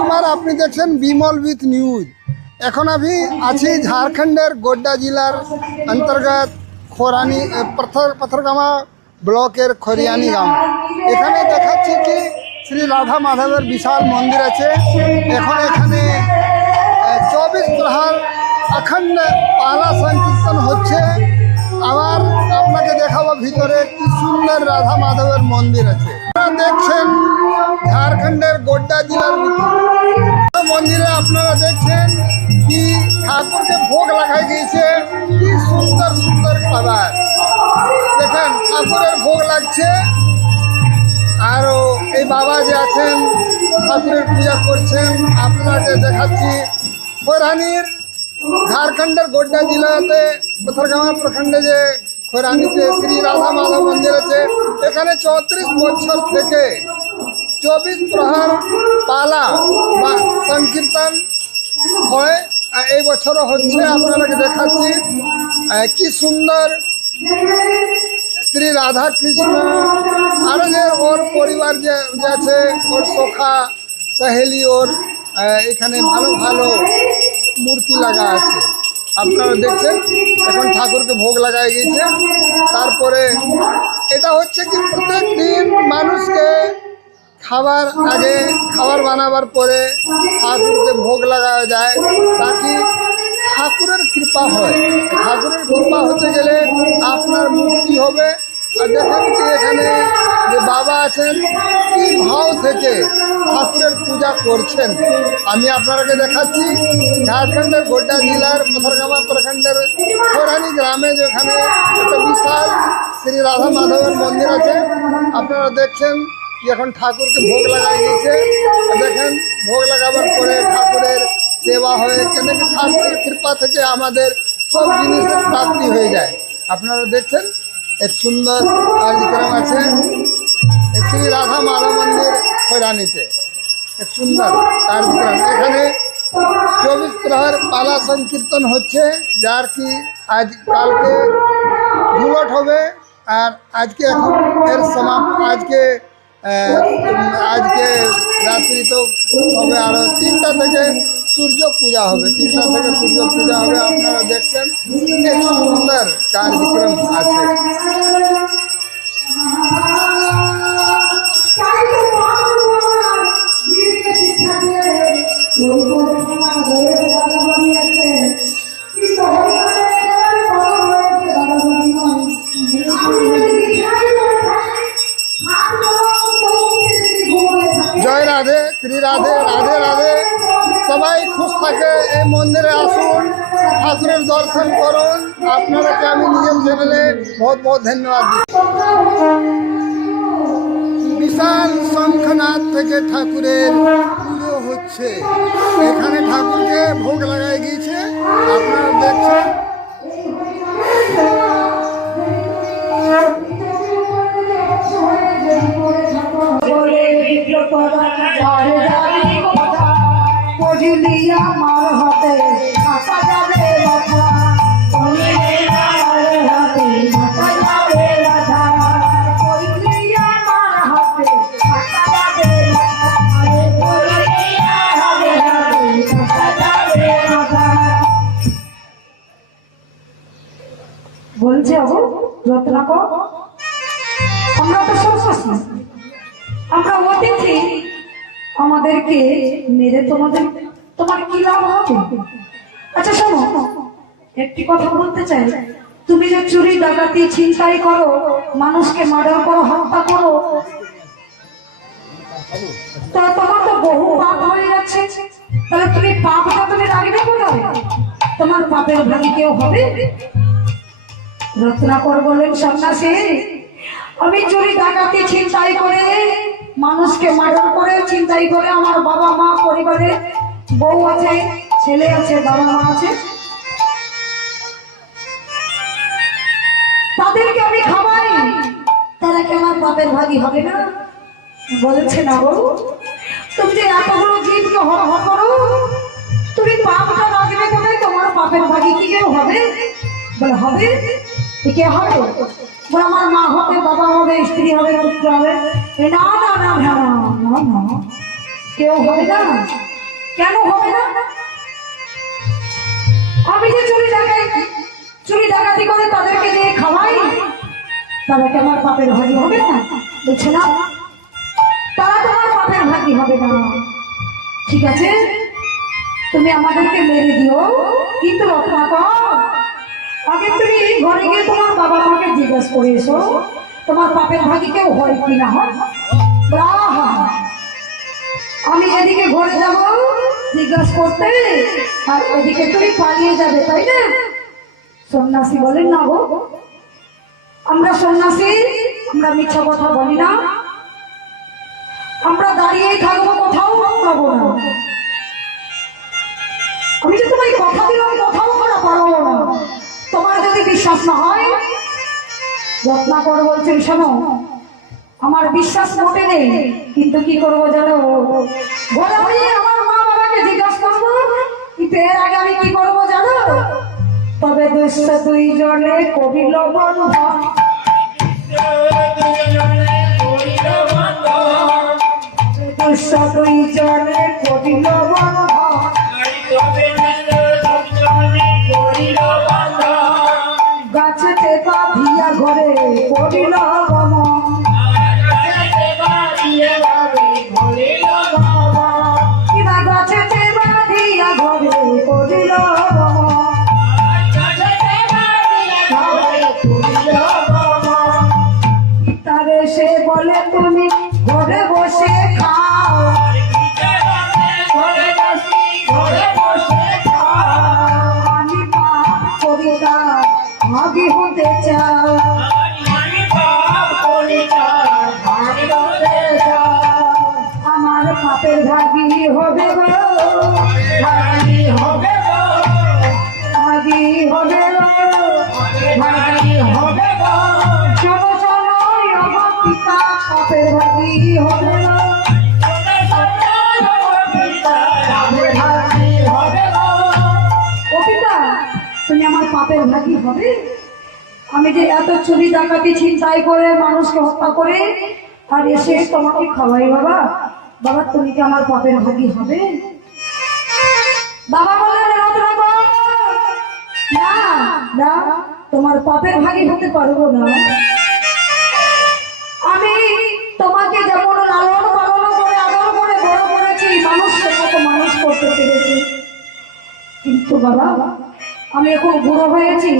কুমার, আপনি দেখছেন Bimal with news. এখন আমি আছি ঝাড়খণ্ডের গোড্ডা জেলার অন্তর্গত খোরানি পাথরগামা ব্লকের খরিয়ানি গ্রাম। এখানে দেখাচ্ছি কি শ্রী রাধা মাধবের বিশাল মন্দির আছে। এখন এখানে 24 প্রহর অখণ্ড পালা সংকীর্তন হচ্ছে। আবার আপনাকে দেখাবো ভিতরে কি সুন্দর রাধা মাধবের মন্দির আছে। আপনারা দেখছেন ঝাড়খণ্ডের গোড্ডা জেলার মন্দিরে আপনারা দেখছেন কি ঠাকুরকে ভোগ লাগাই দিয়েছে। কি সুন্দর সুন্দর খাবার দেখেন, ঠাকুরের ভোগ লাগছে। আরও এই বাবা যে আছেন ঠাকুরের পূজা করছেন, আপনাকে দেখাচ্ছি। খৈরানির ঝাড়খণ্ডের গোড্ডা জেলাতে পাথরগামা প্রখণ্ডে যে খৈরানিতে শ্রী রাধা মাধব মন্দির আছে, এখানে 34 বছর থেকে 24 প্রহর পালা বা সংকীর্তন হয়। এই বছরও হচ্ছে, আপনাদেরকে দেখাচ্ছি কি সুন্দর শ্রী রাধা কৃষ্ণ আরও যে ওর পরিবার যে আছে, ওর সখা সহেলি, ওর এখানে ভালো ভালো মূর্তি লাগা আছে। আপনারা দেখছেন এখন ঠাকুরকে ভোগ লাগাই গিয়েছে। তারপরে এটা হচ্ছে কি প্রত্যেক দিন মানুষকে খাবার আগে, খাবার বানাবার পরে ঠাকুরকে ভোগ লাগানো যায়, তাকে ঠাকুরের কৃপা হয়। ঠাকুরের কৃপা হতে গেলে আপনার মুক্তি হবে। আর দেখেন কি এখানে যে বাবা আছেন কি ভাব থেকে ঠাকুরের পূজা করছেন। আমি আপনাকে দেখাচ্ছি ঝাড়খণ্ডের গোড্ডা জেলার পাথরগামা প্রখণ্ডের খোরানি গ্রামে, যেখানে একটা বিশাল শ্রী রাধা মাধবের মন্দির আছে। আপনারা দেখছেন এখন ঠাকুরকে ভোগ লাগাই দিয়েছে। দেখেন ভোগ লাগাবার পরে ঠাকুরের সেবা হয়ে কেন কি ঠাকুরের কৃপা থেকে আমাদের সব জিনিসের প্রাপ্তি হয়ে যায়। আপনারা দেখছেন এক সুন্দর কার্যক্রম আছে শ্রী রাধা মাধব মন্দির খৈরানিতে। এক সুন্দর কার্যক্রম, এখানে 24 প্রহর পালা সংকীর্তন হচ্ছে, যার কি আজ কালকে ধুলট হবে। আর আজকে এখন এর সমাপ্ত, আজকে রাত্রি তো হবে। আরও 3টা থেকে সূর্য পূজা হবে, 3টা থেকে সূর্য পূজা হবে। আপনারা দেখছেন এক সুন্দর কার্যক্রম আছে। জয় রাধে, শ্রী রাধে, রাধে রাধে। সবাই খুশ থাকে, এই মন্দিরে আসুন, ঠাকুরের দর্শন করুন। আপনাদেরকে আমি নিজের চ্যানেলে বহুত বহুত ধন্যবাদ দিচ্ছি। বিশাল শঙ্খনাথ থেকে ঠাকুরের পুজো হচ্ছে। এখানে ঠাকুরকে ভোগ লাগাই গিয়েছে, আপনারা দেখছেন। বলছে রত্নাকর, আমরা তো সরস্বতী, আমরা অতিথি, আমাদেরকে মেরে তোমার কি লাভ হবে? আচ্ছা শোনো, একটি কথা বলতে চাই। তুমি যে চুরি ডাকাতি ছিনতাই করো, মানুষকে মার্ডার করো, হত্যা করো, তা তোমার তো বহু পাপ হয়ে যাচ্ছে। তাহলে তুমি পাপটা রাখবে কোথায়? তোমার পাপের ভাগী কেউ হবে? রত্নাকর বলেন, সন্ন্যাসী, আমি চুরি ডাকাতি ছিনতাই করে, মানুষকে মার্ডার করে, ছিনতাই করে, আমার বাবা মা, পরিবারে বউ আছে, ছেলে আছে, বাবা মা আছে, তাদেরকে আমি খাওয়াই, তারা কি আমার পাপের ভাগী হবে না? বলছে না গো, তুমি যে এতগুলো জীবকে হরহ করো, তুমি পাপটা রাখবে কোথায়? তোমার পাপের ভাগী কি কেউ হবে? বলে হবে। কে হবে? আমার মা হবে, বাবা হবে, স্ত্রী হবে, পুত্র হবে। না না না না না না, কেউ হবে না? কেন হবে না? আমি যে চুরি ডাকাতি করে তাদেরকে দিয়ে খাওয়াই, তারা কি আমার পাপের ভাগী হবে না? বলছে না, তারা তোমার পাপের ভাগী হবে না। ঠিক আছে, তুমি আমাদেরকে মেরে দিও, কিন্তু রত্নাকর আগে তুমি ঘরে গিয়ে তোমার বাবা মাকে জিজ্ঞাসা করে এসো তোমার পাপের ভাগী কেউ হয় কি না হয়। আহা, আমি এদিকে ঘরে যাব জিজ্ঞাসা করতে, আর এদিকে তুমি পালিয়ে যাবে, তাই না? সন্ন্যাসী বলেন, না গো, আমরা সন্ন্যাসী, আমরা মিথ্যা কথা বলি না, আমরা দাঁড়িয়েই থাকবো, কোথাও পাবো না। আমি যে তোমায় কথা দিলাম, কোথাও করা পারবো না। তোমার যদি বিশ্বাস না হয়, রত্নাকর বলছেন, শোনো, আমার বিশ্বাস মোটে নেই, কিন্তু কি করবো জানো, বলে আমি আমার মা বাবাকে জিজ্ঞাসা করবো, কিন্তু এর আগে আমি কি করবো জানো, তবে দুইজনে করিল বন্ধন, দুইজনে করিল বন্ধন, গাছেতে বাঁধিয়া ঘরে করিল গমন, কিনা গাছেতে বাঁধিয়া ঘরে করিল গমন, তারে সে বলে তুমি ঘরে বসে খাও, আমি পাপ করি না ভাগী হতে চাও, আমার পাপের ভাগী হবে গো, ভাগী হবে গো, ভাগী হবে গো, ভাগী হবে গো, শোনো শোনো আমার পিতা পাপের ভাগী হবে গো, ও পিতা, তুমি আমার পাপের ভাগী হবে? আমি যে এত চুরি ডাকাতি ছিনতাই করে মানুষকে হত্যা করে আর এসে তোমাকে খাওয়াই, বাবা, বাবা তুমি কি আমার পাপের ভাগী হবে? বাবা বললেন, না না, তোমার পাপের ভাগী হতে পারবো না। আমি তোমাকে যেমন লালন পালন করে আদর করে বড় করেছি, মানুষের মতো মানুষ করতে পেরেছি, কিন্তু বাবা আমি এখন বুড়ো হয়েছি,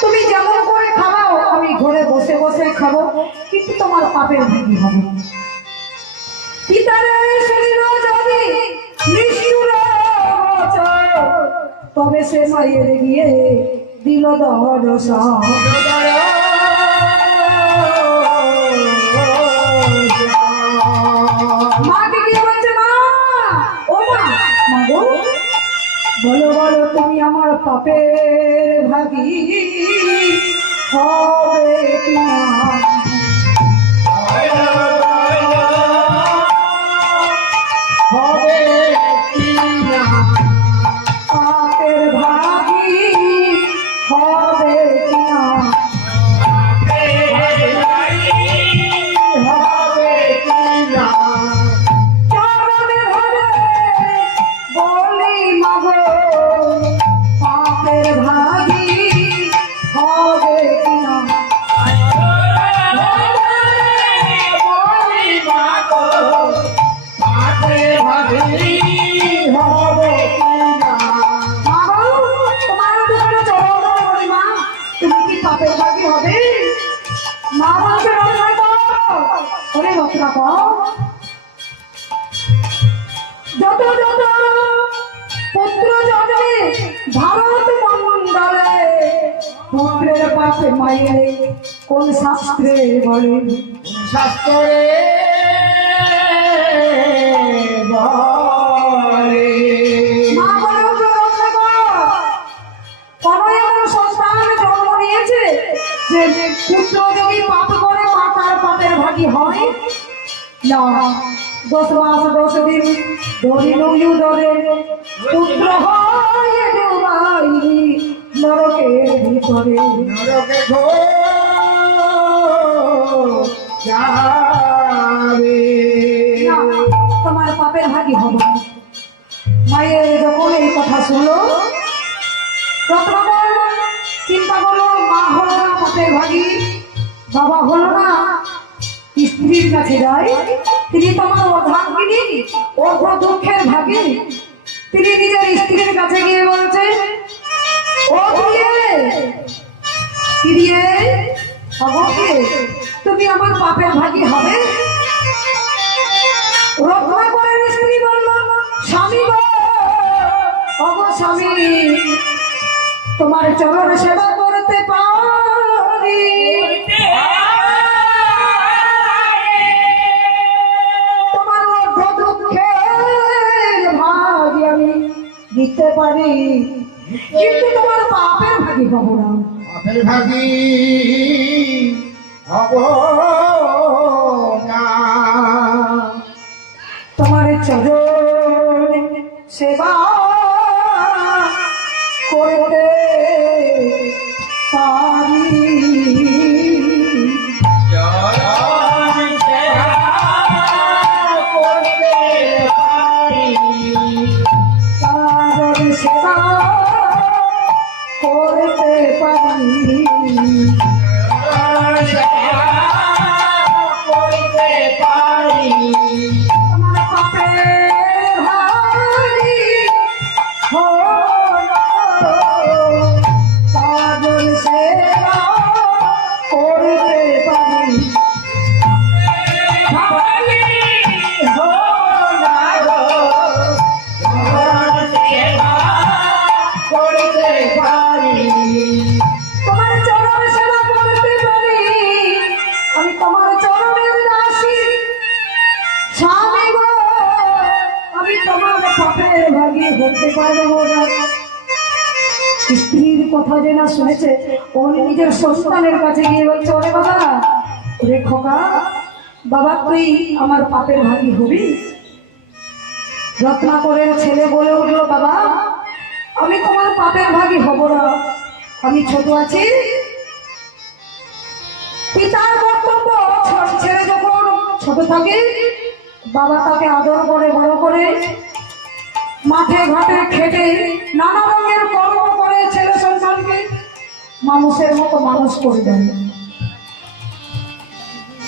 তুমি যেমন করে খাওয়াও আমি ঘরে বসে বসে খাবো, কিন্তু তোমার পাপের ভাগী হবে। পিতারে শুনিল যদি নিষ্ঠুর বচন, তবে সে মায়ের গিয়ে দিল দর্শন, মাকে কি বলছে, মা, ও মা, মা গো, বলো বলো তুমি আমার পাপের ভাগী হবে কিনা, হবে কিনা, পাপের ভাগী হবে কিনা, হবে কিনা, চরণে ধরে বলি মাগো পাপের ভাগী হবে কিনা, বলি মাগো পাপের ভাগী হবে কিনা, মাগো তোমার দুটো চরণ ধরে বলি, মা তুমি কি পাপের ভাগী হবে? মা বলছে, রত্নাকর, ওরে রত্নাকর, যত যত পুত্র জন্মে ভারত মন্ডলে, পুত্রের পাপে মায়ের কোন শাস্ত্রে বলে, শাস্ত্রে বলে, মা বলে, কোন এমন সন্তান জন্ম নিয়েছে যে পুত্র যদি পাপ করে মা তার পাপের ভাগী হয় না? 10 মাস 10 দিন ধরিল উদরে পুত্র হয়ে ডুবাই নরকের ভিতরে, নরকে যাবে না, তোমার পাপের ভাগী হব না। মায়ের যখন এই কথা শুনলো রত্নাকর চিন্তা করলো, মা হলো না পাপের ভাগী, বাবা হলো না, স্ত্রীর কাছে যায়, তিনি তোমার অর্ধাঙ্গিনী, অর্ধ দুঃখের ভাগী। তিনি নিজের স্ত্রীর কাছে গিয়ে বলছে, ও প্রিয়ে, তুমি আমার পাপের ভাগী হবে? রত্নাকরের স্ত্রী বলল, স্বামী গো, অগো স্বামী, তোমার চরণ সেবা করতে পারি, তোমার অর্ধ দুঃখের ভাগী আমি দিতে পারি, কিন্তু তোমার পাপের ভাগী হব না। পাপের ভাগী হব না। তোমার চরণ সেবা করতে পারি, চরণ সেবা করতে পারি, তোমার পাপের ভাগী হলো, চরণ সেবা করতে পারি, তোমার চরণ সেবা করতে পারি, আমি তোমার চরণের দাসী, স্বামী গো, আমি তোমার পাপের ভাগী হতে পারবো না। স্ত্রীর কথা যে না শুনেছে, উনি নিজের সন্তানের কাছে গিয়ে বলছে, ওরে বাবা, ওরে খোকা, বাবা তুই আমার পাপের ভাগী হবি? রত্নাকরের ছেলে বলে উঠলো, বাবা আমি তোমার পাপের ভাগী হব না, আমি ছোট আছি, পিতার কর্তব্য, ছেলে যখন ছোট থাকে বাবা তাকে আদর করে বড় করে, মাঠে ঘাটে খেটে নানা রঙের কর্ম করে ছেলে সন্তানকে মানুষের মতো মানুষ করে দেয়।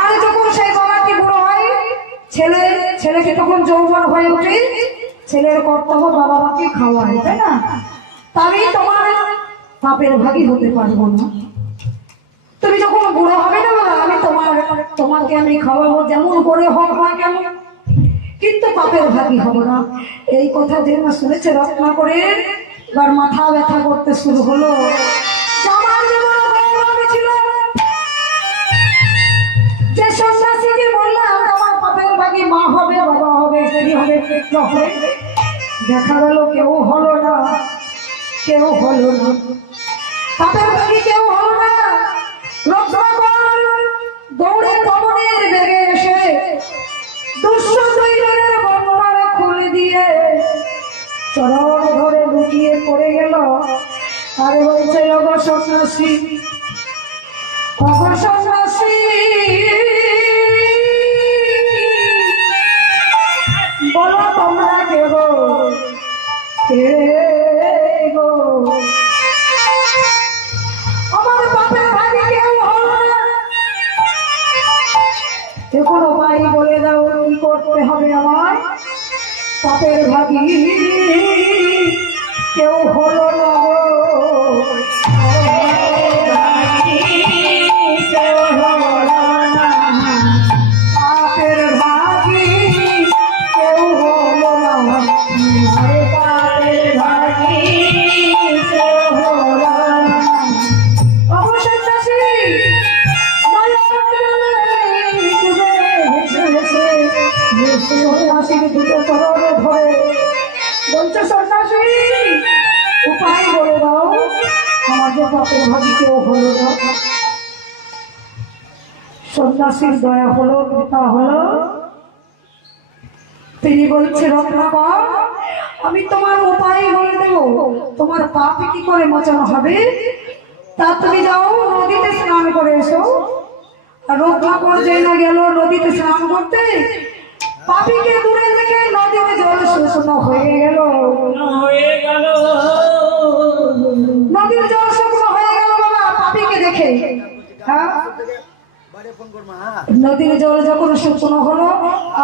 আর যখন সেই বাবাটি বড় হয়, ছেলেকে তখন যৌবন হয়ে ওঠে, ছেলের কর্তব্য বাবা মাকে খাওয়ায়, তাই না? আমি তোমার পাপের ভাগী হতে পারবো না। তুমি যখন বুড়ো হবে না, আমি তোমাকে আমি খাওয়াবো, যেমন করে হোক না কেন, কিন্তু পাপের ভাগী হব না। এই কথা যে না শুনেছে রত্নাকরের, এবার মাথা ব্যথা করতে শুরু হলো। আমার যেমন গৌরব ছিল, যে সন্ন্যাসীকে বললাম আমার পাপের ভাগী মা হবে, বাবা হবে, স্ত্রী হবে, পুত্র হবে, দেখা গেল কেউ হলো না, কেউ হলো না, পাপের ভাগী কেউ হলো না। রত্নাকর দৌড়ে পবনের বেগে এসে দুশো দুই জনের বন্ধন খুলে দিয়ে চরণ ধরে লুকিয়ে পড়ে গেল। আরে বলছে, অগ সন্ন্যাসী, অগ সন্ন্যাসী, বলো তোমরা কে গো, কে গো, আমার পাপের ভাগী কেউ হলো না, কোনো ভাই বলে দাও কি করতে হবে আমার, পাপের ভাগী কেউ হলো না, পাপের ভাগী কেউ হলো না, পাপের ভাগী কেউ হলো না। অবশ্যই চাষি দুটো চরণ ধরে বলছে, সন্ন্যাসী উপায় বলে দাও, আমাদের পাপের ভাগী কেউ হলো না। সন্ন্যাসীর দয়া হলো, কৃপা হলো, তিনি বলছে, রত্নাকর আমি তোমার উপায় বলে দেবো, তোমার পাপ কি করে মোচন হবে, তা তুমি যাও নদীতে স্নান করে এসো। আর রত্নাকর যেই না গেল নদীতে স্নান করতে, পাপীকে দূরে দেখে নদী নদীর জল যখন শুকনো হলো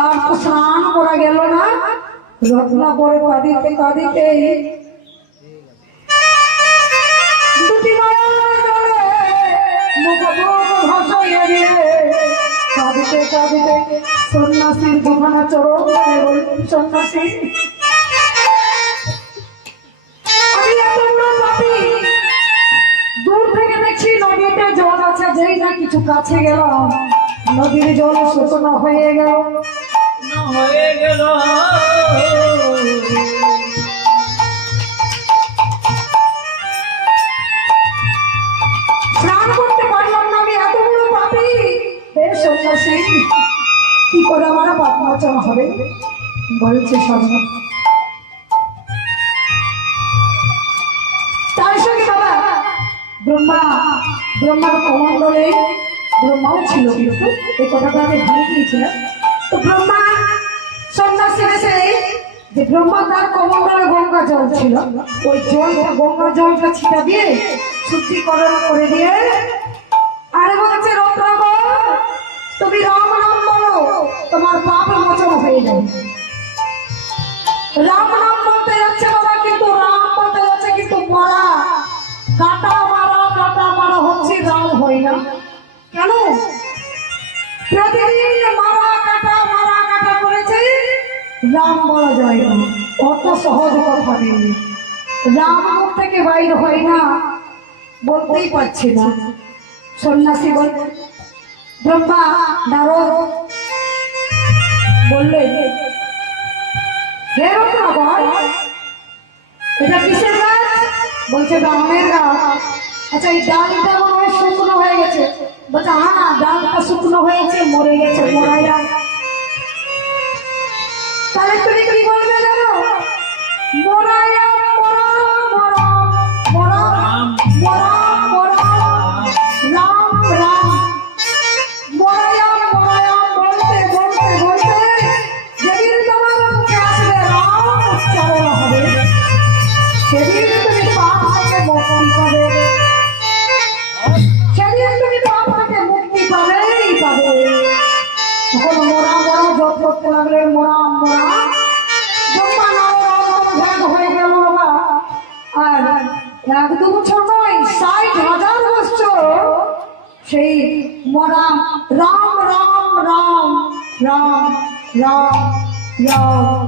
আর তো স্নান করা গেল না, রত্নাকর কাঁদিতে কাঁদিতে দুটি নয়ন জলে মুখ ভাসাইয়া দিয়ে কাঁদিতে কাঁদিতে সন্ন্যাসীর দুখানা চরণ ধরে বললেন, সন্ন্যাসী আমি এত বড় পাপী, দূর থেকে দেখছি নদীতে জল আছে, যেই না কিছু কাছে গেলাম নদীর জল শুকনো হয়ে গেল। স্নান করতে পারলাম না, আমি এত বড় পাপী। হে সন্ন্যাসী, কি করে আমার পাপ মোচন হবে? বলছে শোনো, তার সঙ্গে বাবা ব্রহ্মার কমণ্ডলে ব্রহ্মাও ছিল, কিন্তু এই কথাটা আমি ভুলে গিয়েছিলাম। তো ব্রহ্মা সন্ন্যাসী এসে যে ব্রহ্মা তার কমণ্ডলে গঙ্গা জল ছিল, ওই জলটা গঙ্গা জলটা ছিটা দিয়ে শুদ্ধিকরণ করে দিয়ে আরে বলছে, রত্নাকর তুমি রাম নাম বলো, তোমার পাপ মোচন হয়ে যাবে। রাম নাম বলতে যাচ্ছে বাবা, কিন্তু রাম বলতে যাচ্ছে কিন্তু মারা, কাটা মারা হচ্ছে, রাম হয় না। কেন? প্রতিদিন মারা কাটা করেছে, রাম বলা যায় না। অত সহজ কথা নেই, রাম মুখ থেকে বাইর হয় না, বলতেই পারছি না। সন্ন্যাসী বললেন, ব্রহ্মা নারদ বললেন, হে রত্নাকর এটা কিসের গাছ? বলছে রামের গাছ। আচ্ছা, এই ডালটা মনে হয় শুকনো হয়ে গেছে। বলছে হ্যাঁ, ডালটা শুকনো হয়েছে, মরে গেছে, মরাই ডাল। তাহলে তুমি কি বলবে জানো? মরায়া মরা মরা মরা মরা মরা রাম রাম মরায়া বলতে বলতে বলতে যেদিন তোমার মুখে আসবে রাম উচ্চারণ হবে, সেদিন তুমি পাপ থেকে মুক্তি পাবে, সেদিন তুমি পাপ থেকে মুক্তি পাবেই পাবে। তখন মোরা জপ করতে লাগলেন, মোরা ব্রহ্মা নাম ধ্যান হয়ে গেল বাবা। আর 1-2 বছর নয়, 60,000 বছর সেই মোরা রাম রাম রাম রাম রাম রাম